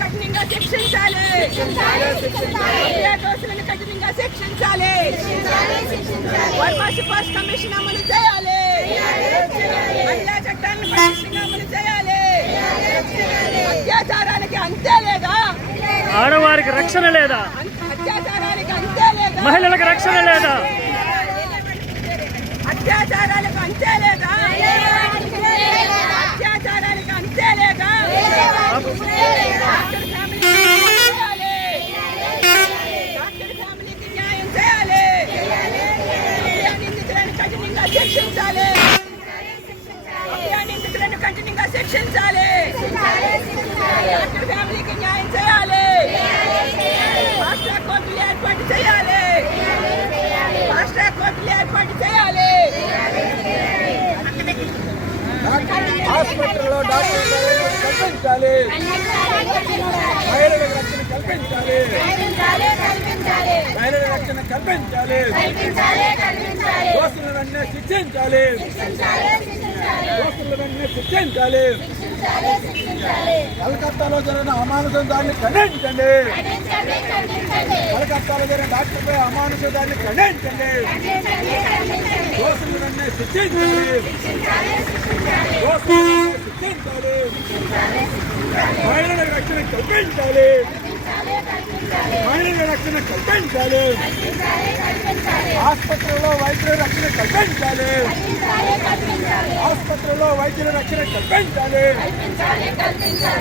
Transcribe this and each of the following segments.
కఠినంగా శిక్షించాలి. కఠినంగా శిక్షించాలి. కమిషన్ అమలు చేయాలి. చేయాలి. అంతే లేదా? ఆడవారికి రక్షణ లేదా? అత్యాచారానికి అంతే లేదా? మహిళలకు రక్షణ లేదా? అత్యాచారాలకు అంతే శిక్షించాలి. నిందితులను కఠినంగా శిక్షించాలి. ఫ్యామిలీకి న్యాయం చేయాలి. ఫాస్ట్ ట్రాక్ కోర్టులు ఏర్పాటు చేయాలి. ఫాస్ట్ ట్రాక్ కోర్టులు ఏర్పాటు చేయాలి. హాస్పిటల్లో డాక్టర్ కల్పించాలి. మహిళలకు రక్షణ కల్పించాలి. రక్షణ కల్పించాలి. దోషులను వెంటనే శిక్షించాలి. దోషులను వెంటనే శిక్షించాలి. కలకత్తాలో జరిగిన అమానుషం దాన్ని ఖండించండి కలకత్తాలో జరిగిన డాక్టర్పై అమానుషం దాన్ని ఖండించండి దోషులను వెంటనే శిక్షించాలి. మహిళల రక్షణ కల్పించాలి. మహిళల రక్షణ కల్పించాలి ఆసుపత్రుల్లో వైద్యుల రక్షణ కల్పించాలి. ఆసుపత్రుల్లో వైద్యుల రక్షణ కల్పించాలి.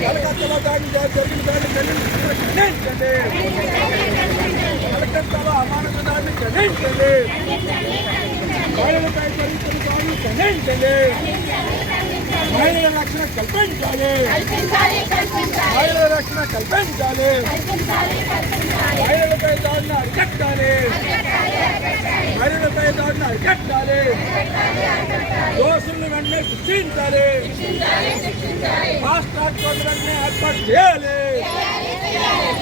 కలకత్తాలో దాని జరిగిన దాన్ని ఖండించండి. కలకత్తాలో అమానత దాన్ని ఖండించండి. మహిళలపై జరుగుతున్న దాన్ని ఖండించండి. మహిళల రక్షణ కల్పించాలి. మహిళల కల్పించాలి మహిళలపై దాడిని అరికట్టాలి మహిళలపై దాడిని అరికట్టాలి దోషులను వెంటనే శిక్షించాలి ఫాస్ట్ ట్రాక్ కోర్టులన్నీ ఏర్పాటు చేయాలి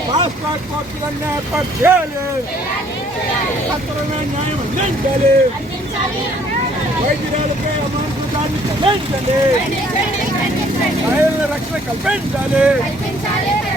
ఫాస్ట్ ట్రాక్ కోర్టులన్నీ ఏర్పాటు చేయాలి సత్వరమైన న్యాయం అందించాలి వైద్యురాలపై అమానుష దాన్ని ఖండించండి మహిళల రక్షణ కల్పించాలి మహిళల రక్షణ కల్పించాలి